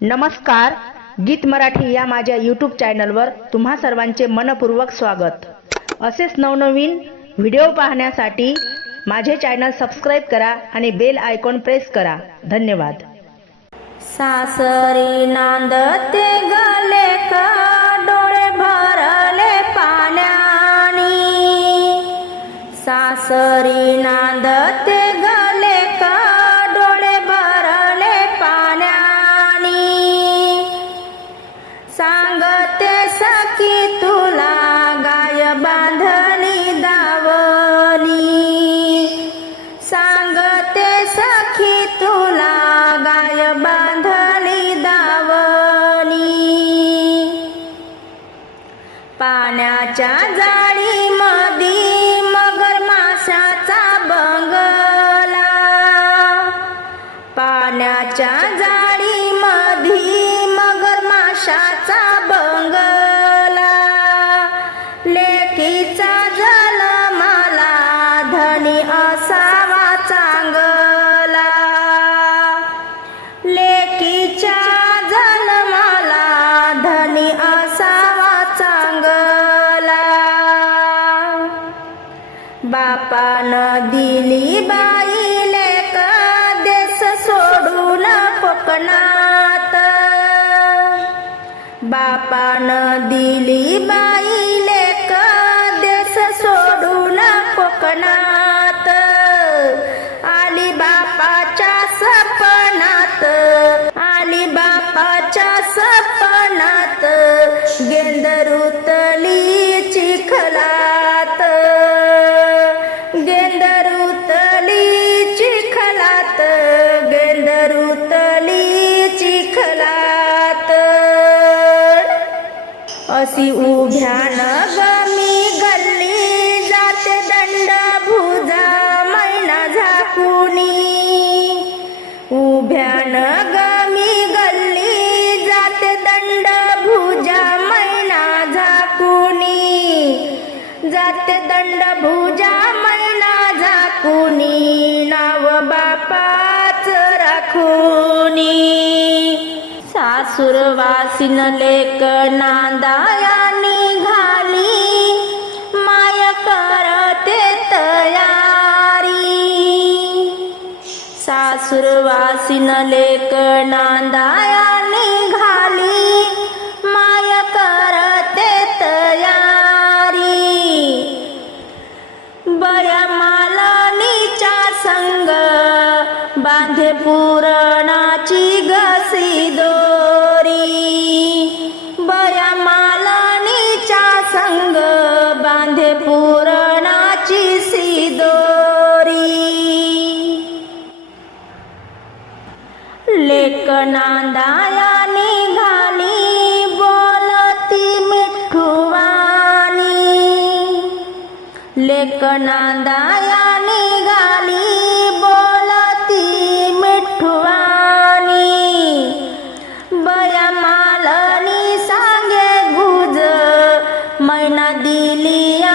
नमस्कार गीत मराठी या माझ्या यूट्यूब चॅनलवर तुम्हा सर्वांचे मनपूर्वक स्वागत. असेच नवनवीन व्हिडिओ पाहण्यासाठी माझे चॅनल सबस्क्राईब करा आणि बेल आयकॉन प्रेस करा. धन्यवाद. सासरी नांदते गले का डोळे भरले पाण्यानी. सासरी ना पाण्याच्या जाळी मधी मगर माशाचा बंगला. पाण्याच्या जाळी मधी मगर माशाचा बंगला. लेकीचा जल मला धनी असावा चांगला. लेकीच्या जन्माला धनी असावा चांगला. बापान दिली बाईले का देश सोडून कोकणात. बापान दिली बाई कशी उभ्या न गमी गल्ली जाते दंड भुजा मैना झाकुनी. उभ्यान गमी गल्ली जाते दंड भुजा मैना झाकुनी. जाते दंड भुजा सुरवासिन लेक नांदाया निघाली. माय करते तयारी. सासुरवासिन लेक नांदाया नांदाया निघाली बोलती मिठुवानी लेक नांदाया निघाली बोलती मिठुवानी बया मालनी सांगे गुज मैना दिलिया